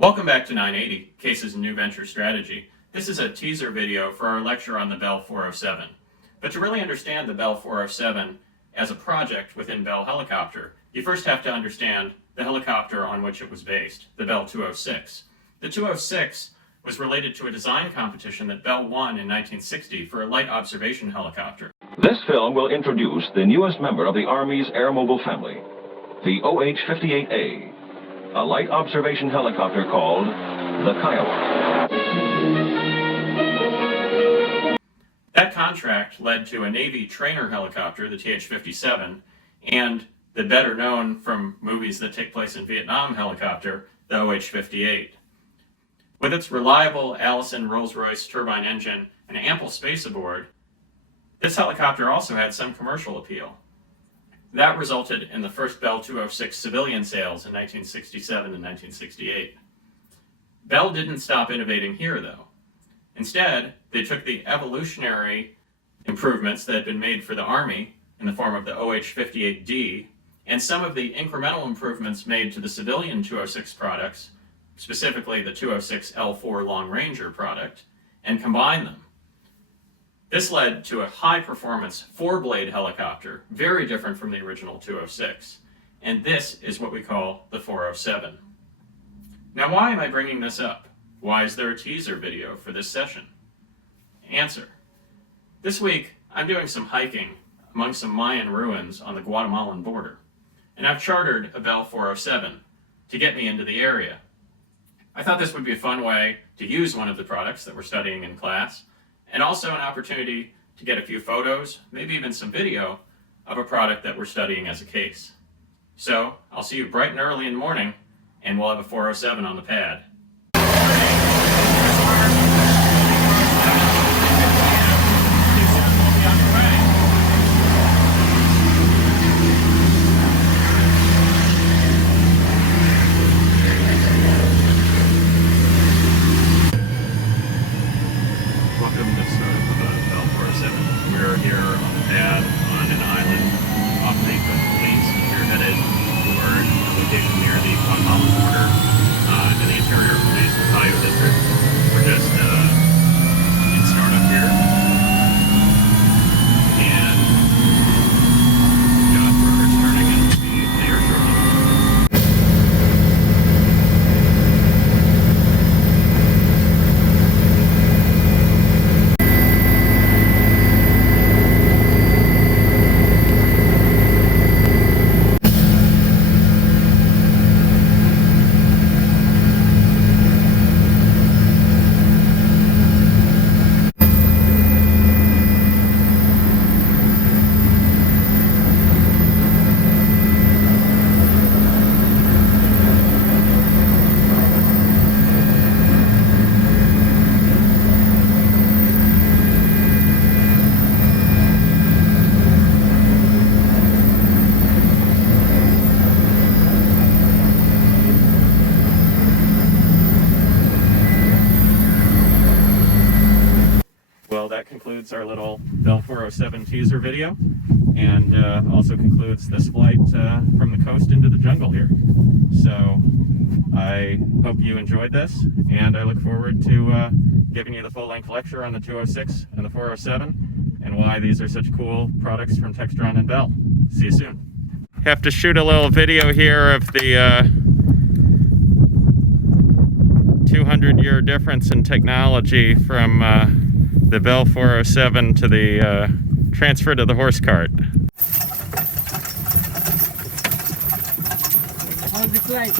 Welcome back to 980, Cases in New Venture Strategy. This is a teaser video for our lecture on the Bell 407. But to really understand the Bell 407 as a project within Bell Helicopter, you first have to understand the helicopter on which it was based, the Bell 206. The 206 was related to a design competition that Bell won in 1960 for a light observation helicopter. This film will introduce the newest member of the Army's air-mobile family, the OH-58A, a light observation helicopter called the Kiowa. That contract led to a Navy trainer helicopter, the TH-57, and the better known from movies that take place in Vietnam helicopter, the OH-58. With its reliable Allison Rolls-Royce turbine engine and ample space aboard, this helicopter also had some commercial appeal. That resulted in the first Bell 206 civilian sales in 1967 and 1968. Bell didn't stop innovating here, though. Instead, they took the evolutionary improvements that had been made for the Army in the form of the OH-58D and some of the incremental improvements made to the civilian 206 products, specifically the 206 L4 Long Ranger product, and combined them. This led to a high-performance four-blade helicopter, very different from the original 206, and this is what we call the 407. Now, why am I bringing this up? Why is there a teaser video for this session? Answer. This week, I'm doing some hiking among some Mayan ruins on the Guatemalan border, and I've chartered a Bell 407 to get me into the area. I thought this would be a fun way to use one of the products that we're studying in class, and also an opportunity to get a few photos, maybe even some video, of a product that we're studying as a case. So, I'll see you bright and early in the morning, and we'll have a 407 on the pad. Welcome to the start of the Bell 407. We're here on the pad on an island off the coast of Belize. We're headed toward a location near the Guatemalan border in the interior of Belize, Ohio district. We're just in startup here. And got rotors turning and we'll be there shortly. Well, that concludes our little Bell 407 teaser video, and also concludes this flight from the coast into the jungle here. So I hope you enjoyed this, and I look forward to giving you the full-length lecture on the 206 and the 407 and why these are such cool products from Textron and Bell. See you soon. Have to shoot a little video here of the 200-year difference in technology from the Bell 407 to the transfer to the horse cart. How's the flight?